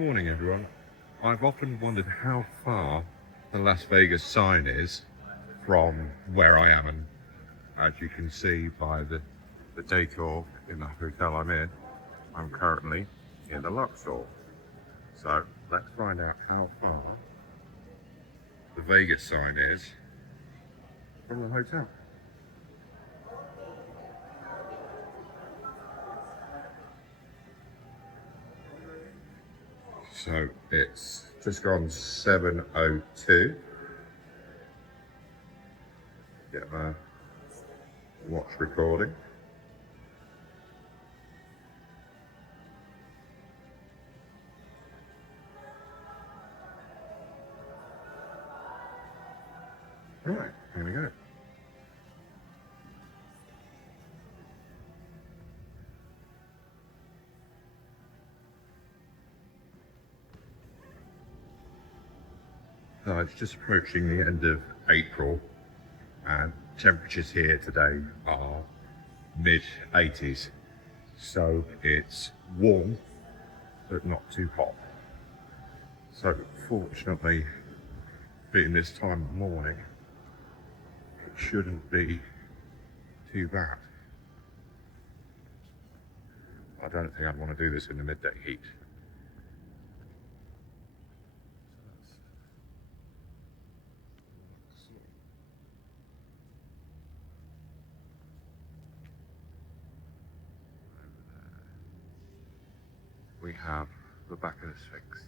Morning everyone. I've often wondered how far the Las Vegas sign is from where I am, and as you can see by the decor in the hotel I'm in, I'm currently in the Luxor. So let's find out how far the Vegas sign is from the hotel. So it's just gone 7:02. Get my watch recording. Right, here we go. So it's just approaching the end of April, and temperatures here today are mid-80s. So it's warm, but not too hot. So fortunately, being this time of morning, it shouldn't be too bad. I don't think I'd want to do this in the midday heat. We have the back of the Sphinx.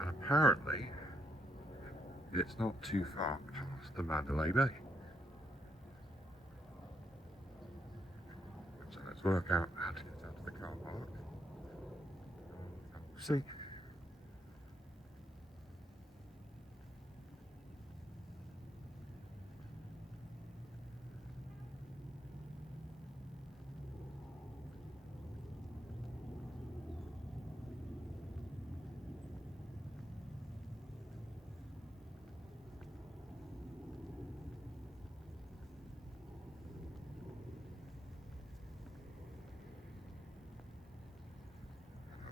And apparently, it's not too far past the Mandalay Bay. So let's work out how to get down to the car park. See.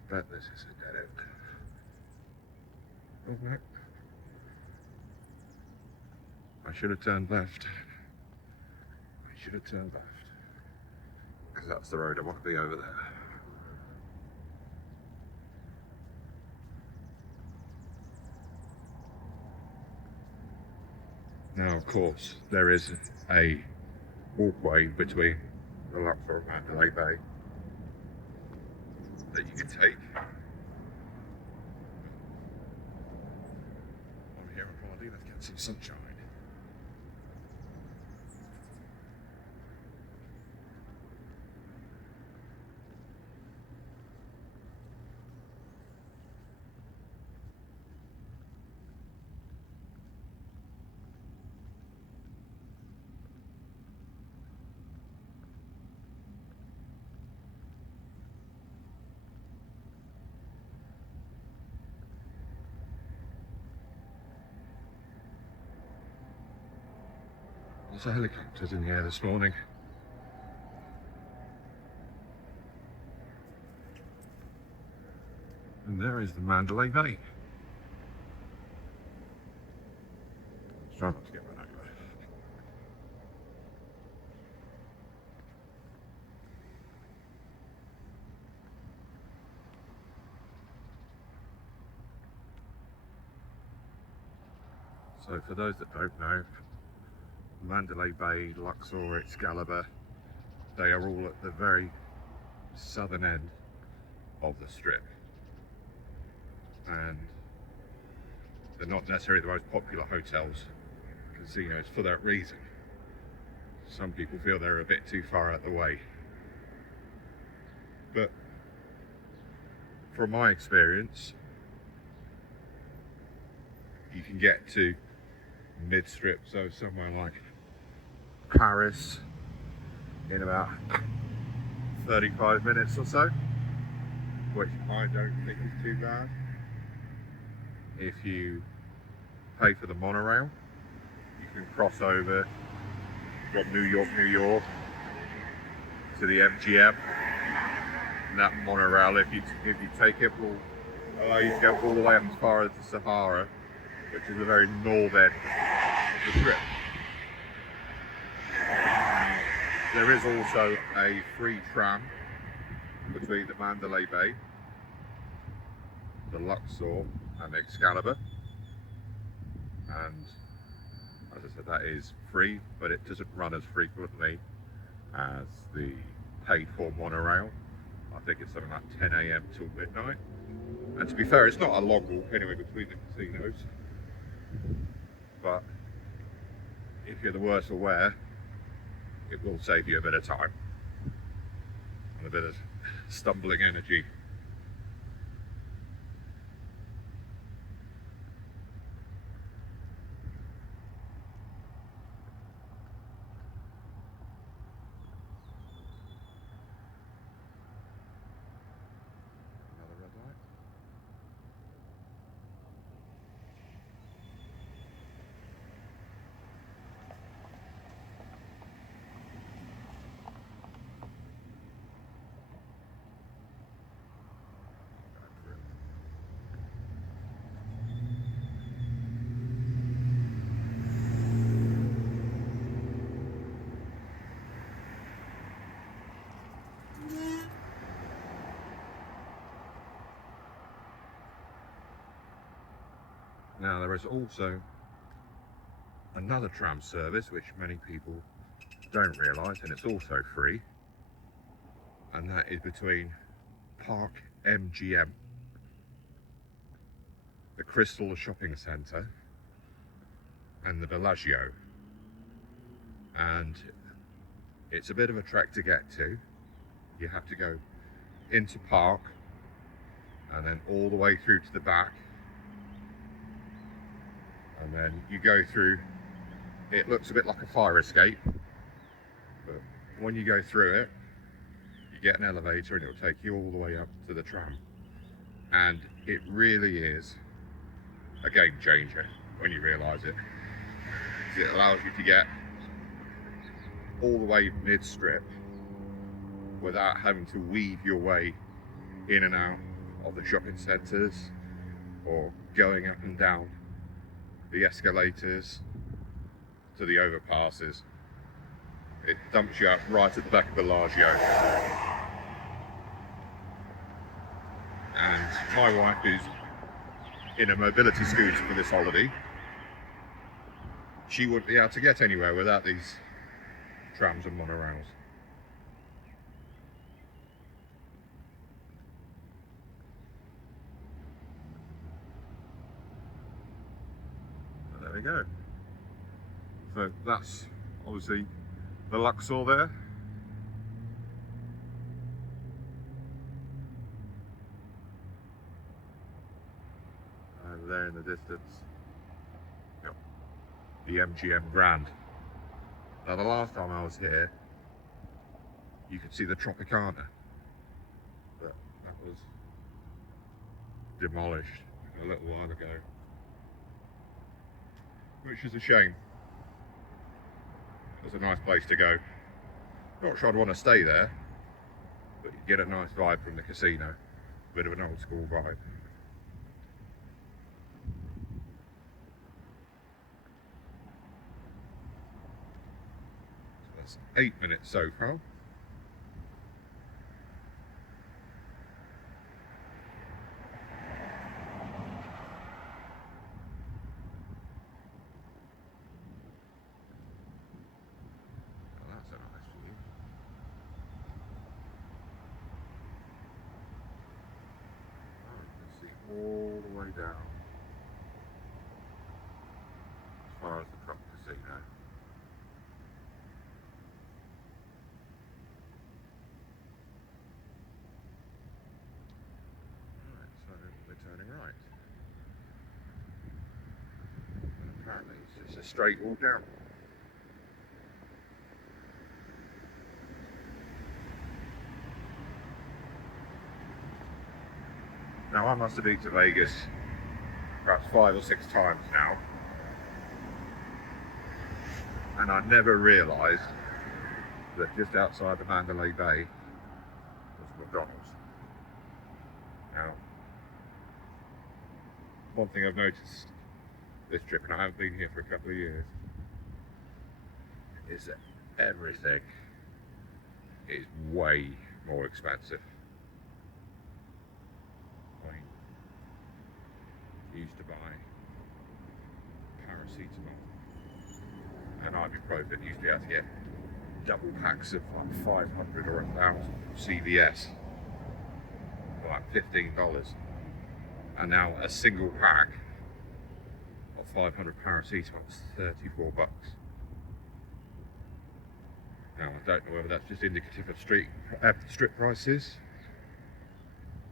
I bet this is a dead end. Okay. I should have turned left. Because that's the road I want to be over there. Now, of course, there is a walkway between the Luxor and Mandalay Bay that you can take. I'm here in Friday, let's get some sunshine. There's a helicopter in the air this morning. And there is the Mandalay Bay. Let's try not to get run over. So for those that don't know, Mandalay Bay, Luxor, Excalibur, they are all at the very southern end of the strip. And they're not necessarily the most popular hotels, casinos, for that reason. Some people feel they're a bit too far out the way. But from my experience, you can get to mid-strip, so somewhere like Paris in about 35 minutes or so, which I don't think is too bad. If you pay for the monorail, you can cross over from New York to the MGM, And that monorail, if you take it, will allow you to go all the way up as far as the Sahara, which is the very north end of the trip. There is also a free tram between the Mandalay Bay, the Luxor and Excalibur, and as I said, that is free, but it doesn't run as frequently as the paid for monorail. I think it's something like 10 AM till midnight. And to be fair, it's not a long walk anyway between the casinos, but if you're the worse aware, it will save you a bit of time and a bit of stumbling energy. Another red light. Now there is also another tram service which many people don't realise, and it's also free, and that is between Park MGM, the Crystal Shopping Centre, and the Bellagio. And it's a bit of a trek to get to. You have to go into Park and then all the way through to the back, and then you go through. It looks a bit like a fire escape, but when you go through it, you get an elevator and it will take you all the way up to the tram. And it really is a game changer when you realise it. It allows you to get all the way mid-strip without having to weave your way in and out of the shopping centres or going up and down the escalators to the overpasses. It dumps you up right at the back of Bellagio. And my wife is in a mobility scooter for this holiday. She wouldn't be able to get anywhere without these trams and monorails. And there we go. So that's obviously the Luxor there. And there in the distance, yep, the MGM Grand. Now the last time I was here, you could see the Tropicana, but that was demolished a little while ago, which is a shame. It's a nice place to go. Not sure I'd want to stay there, but you get a nice vibe from the casino. Bit of an old school vibe. So that's 8 minutes so far. All the way down as far as the Luxor Casino. Alright, so we're turning right. And apparently it's just a straight walk down. Now I must have been to Vegas perhaps 5 or 6 times now, and I never realised that just outside the Mandalay Bay was McDonald's. Now, one thing I've noticed this trip, and I haven't been here for a couple of years, is that everything is way more expensive. I mean, you used to buy paracetamol and ibuprofen, used to be able to get double packs of like 500 or 1,000 CVS for like $15, and now a single pack of 500 paracetamol is 34 bucks. Now, I don't know whether that's just indicative of strip prices,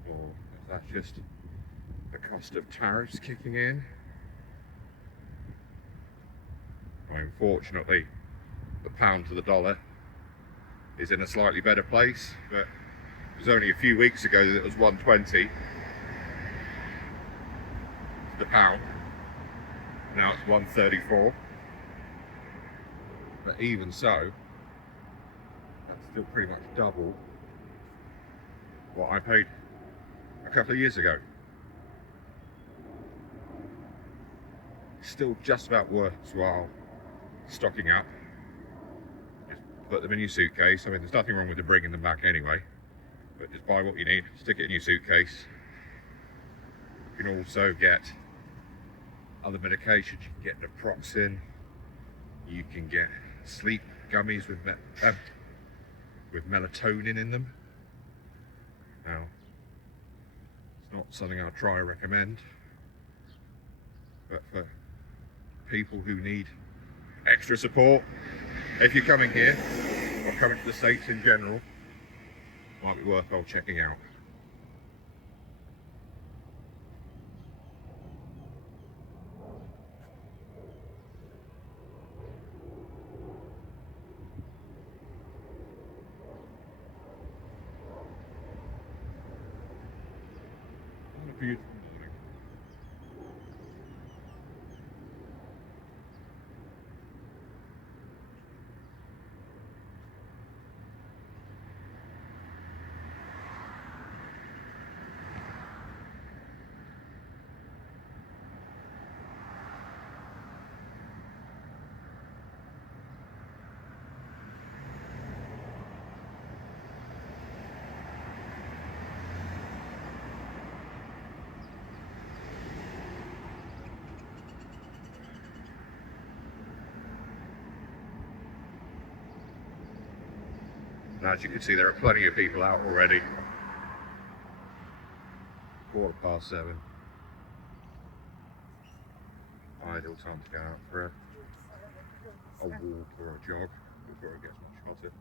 or if that's just the cost of tariffs kicking in. Well, unfortunately, the pound to the dollar is in a slightly better place, but it was only a few weeks ago that it was 120 to the pound. Now it's 134. But even so, that's still pretty much double what I paid a couple of years ago. Still just about worthwhile stocking up. Just put them in your suitcase. I mean, there's nothing wrong with bringing them back anyway, but just buy what you need, stick it in your suitcase. You can also get other medications. You can get naproxen. You can get sleep gummies with melatonin in them. Now, it's not something I'll try or recommend, but for people who need extra support, if you're coming here or coming to the States in general, it might be worthwhile checking out. What a beautiful morning. And as you can see, there are plenty of people out already. 7:15. Ideal time to go out for a walk or a jog before it gets much hotter.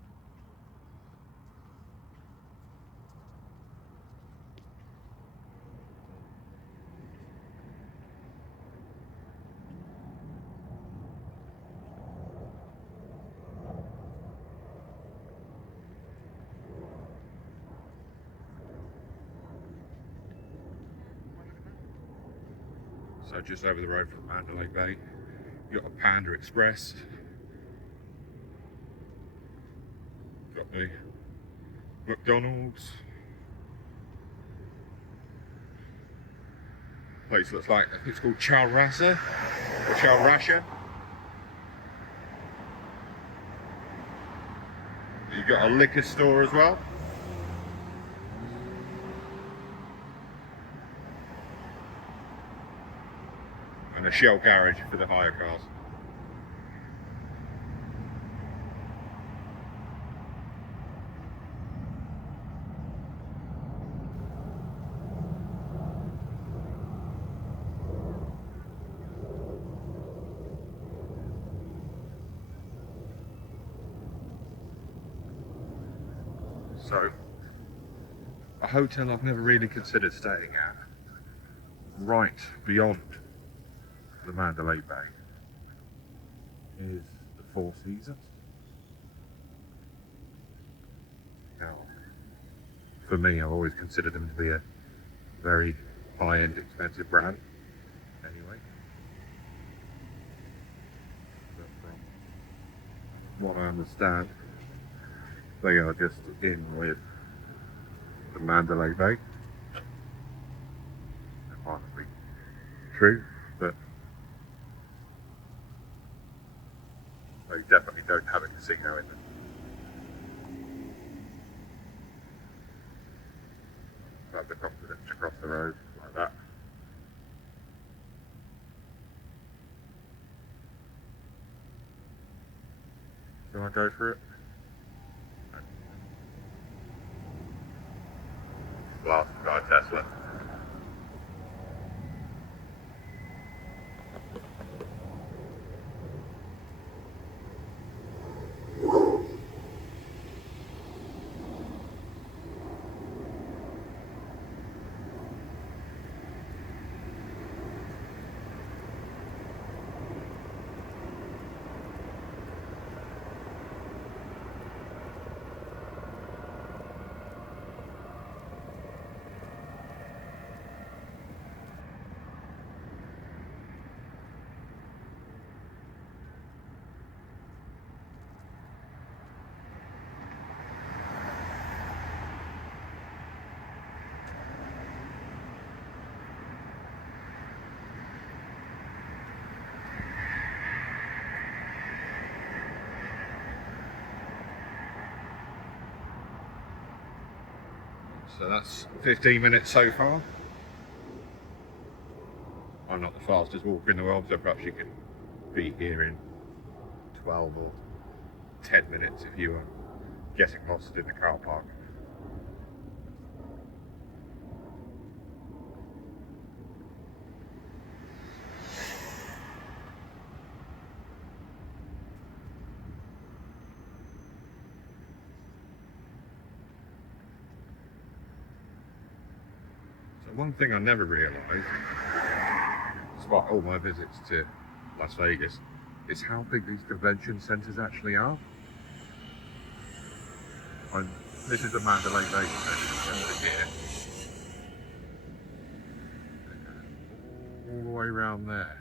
So just over the road from Mandalay Bay, you've got a Panda Express. Got the McDonald's. Place looks like, I think it's called Chow Rasa or Chow Rasha. You've got a liquor store as well. And a Shell garage for the hire cars. So, a hotel I've never really considered staying at, right beyond the Mandalay Bay, is the Four Seasons. Now, for me, I've always considered them to be a very high-end, expensive brand. Anyway, but from what I understand, they are just in with the Mandalay Bay. hardly true, but they definitely don't have a casino in them. Have the confidence to cross the road like that. Do I go for it? Last guy Tesla. So that's 15 minutes so far. I'm not the fastest walker in the world, so perhaps you could be here in 12 or 10 minutes if you were getting lost in the car park. So one thing I never realised, despite all my visits to Las Vegas, is how big these convention centres actually are. This is the Mandalay Bay Convention Centre here. All the way around there.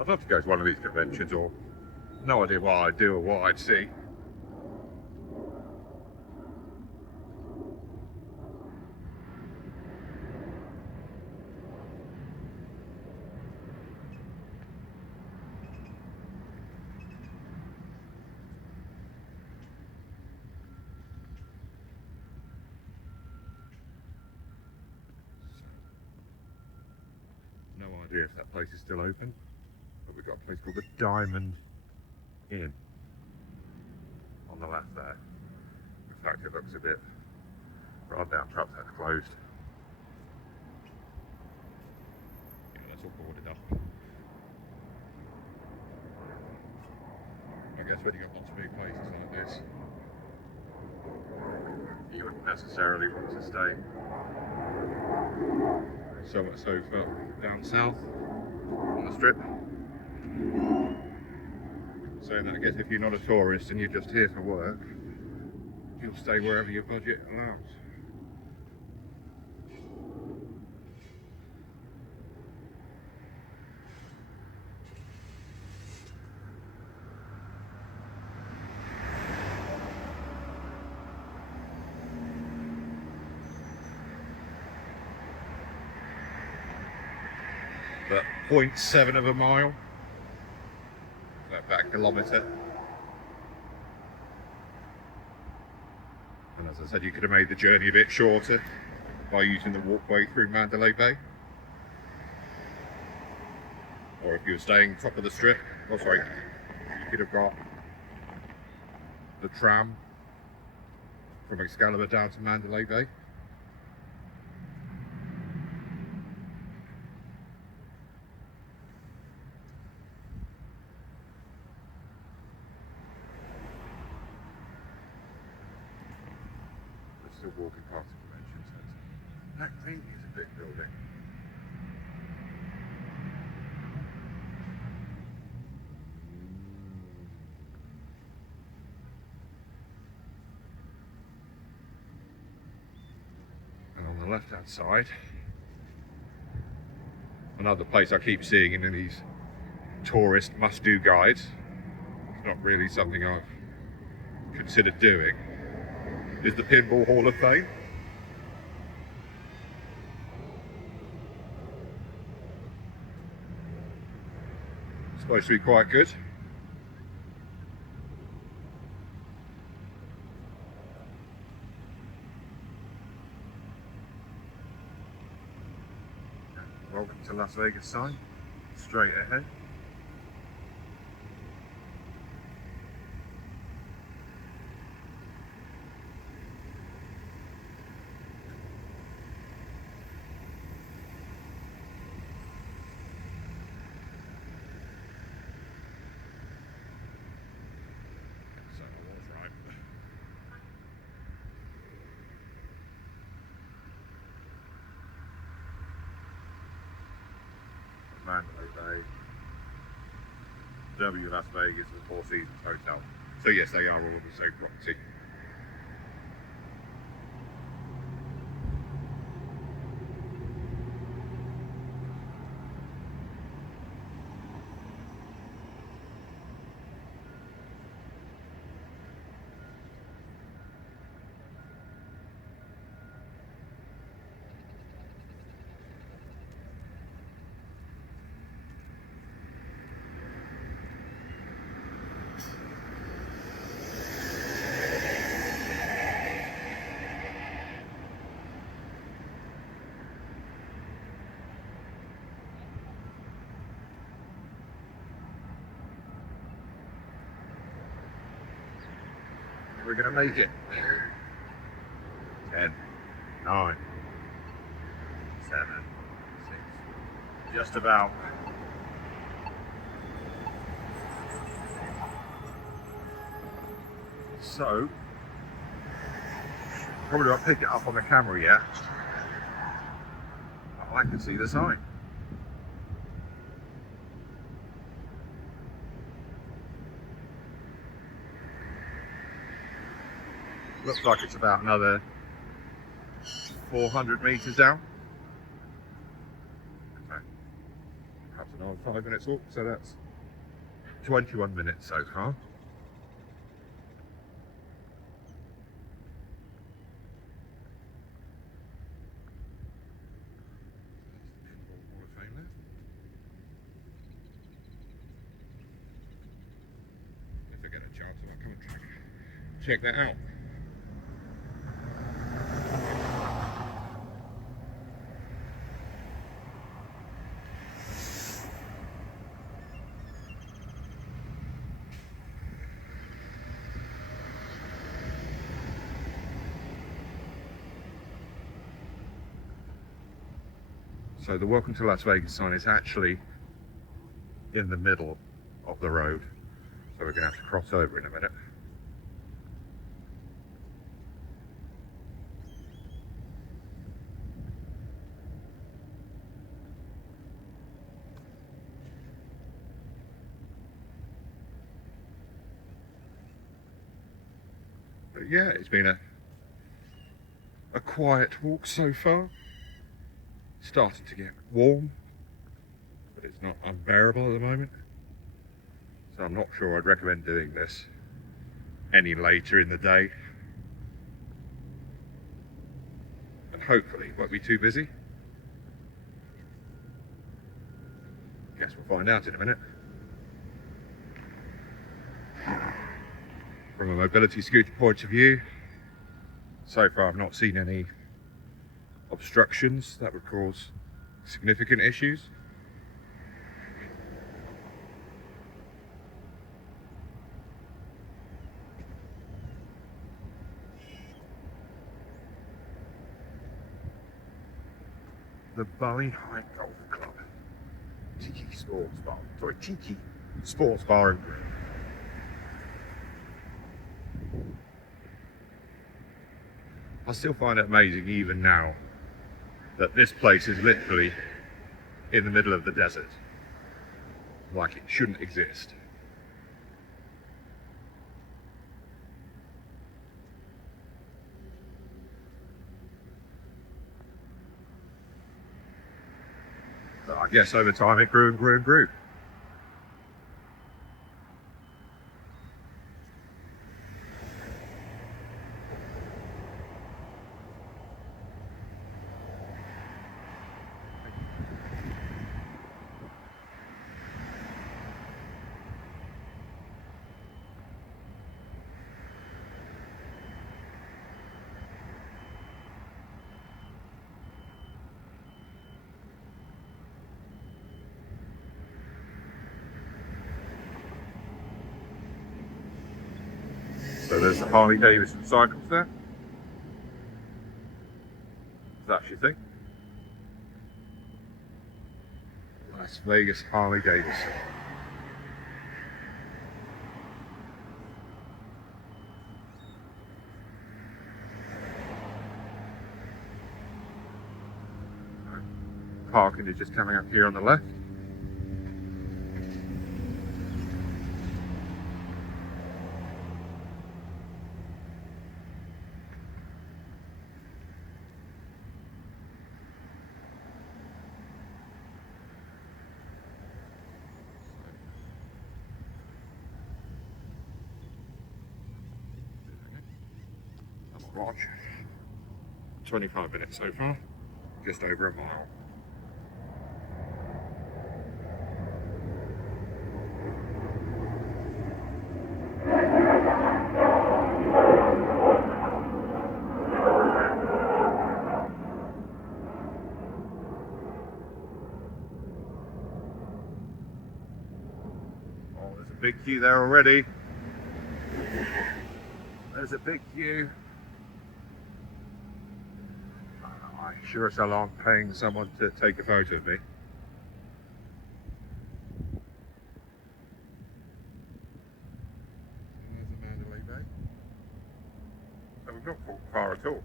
I'd love to go to one of these conventions, or no idea what I'd do or what I'd see. No idea if that place is still open, but we've got a place called the Diamond Inn on the left there. In fact, it looks a bit run down, perhaps that's closed. Yeah, that's all boarded up. I guess when you get lots of big places like this, you wouldn't necessarily want to stay so much so far down south on the strip. Saying that, I guess if you're not a tourist and you're just here for work, you'll stay wherever your budget allows. But 0.7 of a mile, so about a kilometre. And as I said, you could have made the journey a bit shorter by using the walkway through Mandalay Bay. Or if you were staying top of the strip, you could have got the tram from Excalibur down to Mandalay Bay. Still walking past the convention centre. That really is a big building. And on the left hand side, another place I keep seeing in these tourist must-do guide. It's not really something I've considered doing. Is the Pinball Hall of Fame. It's supposed to be quite good. Welcome to Las Vegas sign, straight ahead. So I was right. Mandalay Bay, W Las Vegas, and Four Seasons Hotel. So yes, they are all the same property. We're gonna make it. 10, 9, 7, 6, just about. So, probably won't pick it up on the camera yet. But I can see the sign. Looks like it's about another 400 meters down. Okay. Perhaps another 5 minutes walk, so that's 21 minutes so far. If I get a chance, I might come and check that out. So the Welcome to Las Vegas sign is actually in the middle of the road. So we're going to have to cross over in a minute. But yeah, it's been a quiet walk so far. Starting to get warm, but it's not unbearable at the moment. So I'm not sure I'd recommend doing this any later in the day. And hopefully it won't be too busy. Guess we'll find out in a minute. From a mobility scooter point of view, so far I've not seen any obstructions that would cause significant issues. The Bali High Golf Club, Tiki Sports Bar, sorry, Tiki Sports Bar and Grill. I still find it amazing even now that this place is literally in the middle of the desert. Like it shouldn't exist. But I guess over time it grew and grew and grew. there's the Harley Davidson cycles there. That's your thing. Las Vegas Harley Davidson. Parking is just coming up here on the left. Watch. 25 minutes so far, just over a mile. Oh, there's a big queue there already. There's a big queue. Sure as hell I'm paying someone to take a photo of me. There's a Mandalay Bay. So we've not walked far at all.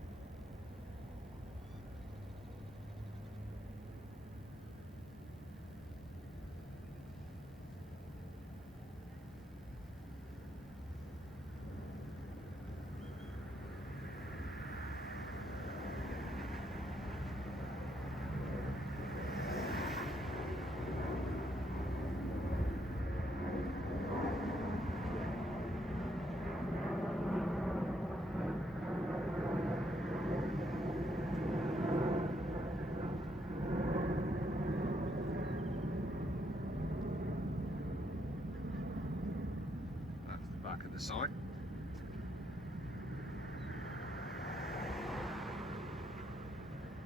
Back at the site.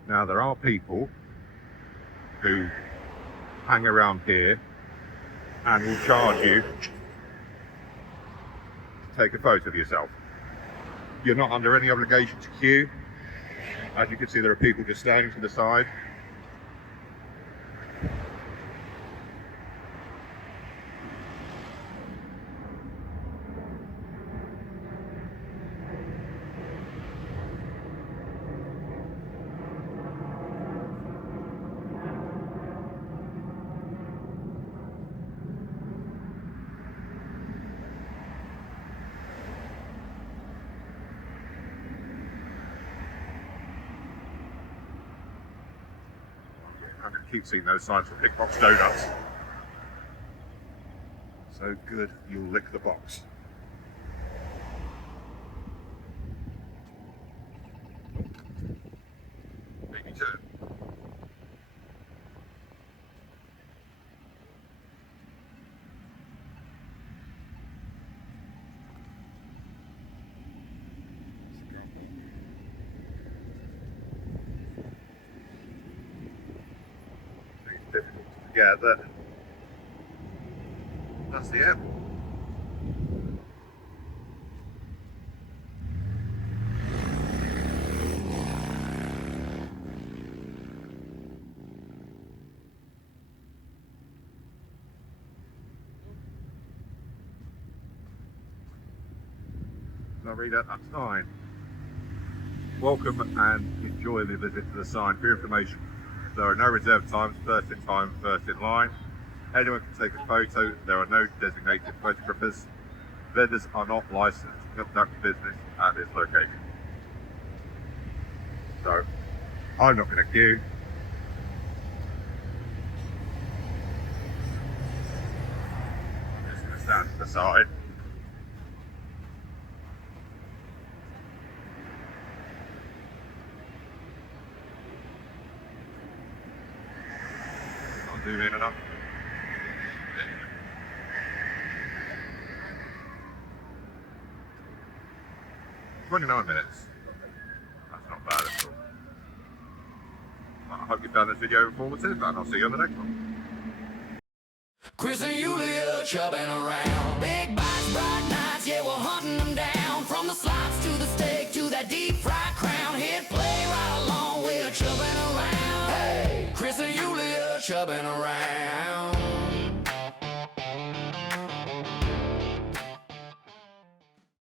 Now there are people who hang around here and will charge you to take a photo of yourself. You're not under any obligation to queue. As you can see, there are people just standing to the side. I can keep seeing those signs for Big Box Donuts. So good, you'll lick the box. Baby turn. Difficult to forget that that's the airport. I'll read out that sign. Welcome and enjoy the visit to the sign. For your information, there are no reserved times, first in time, first in line. Anyone can take a photo. There are no designated photographers. Vendors are not licensed to conduct business at this location. So, I'm not going to queue. I'm just going to stand to the side. Zoom in enough. 29 minutes. That's not bad at all. Well, I hope you found this video informative, and I'll see you on the next one. Chris and Julia chubbing around. Big bites, bright nights, yeah, we're hunting them down from the that deep fried crown. Hit play right along with chubbing around. Hey, Chris and Yulia chubbing around.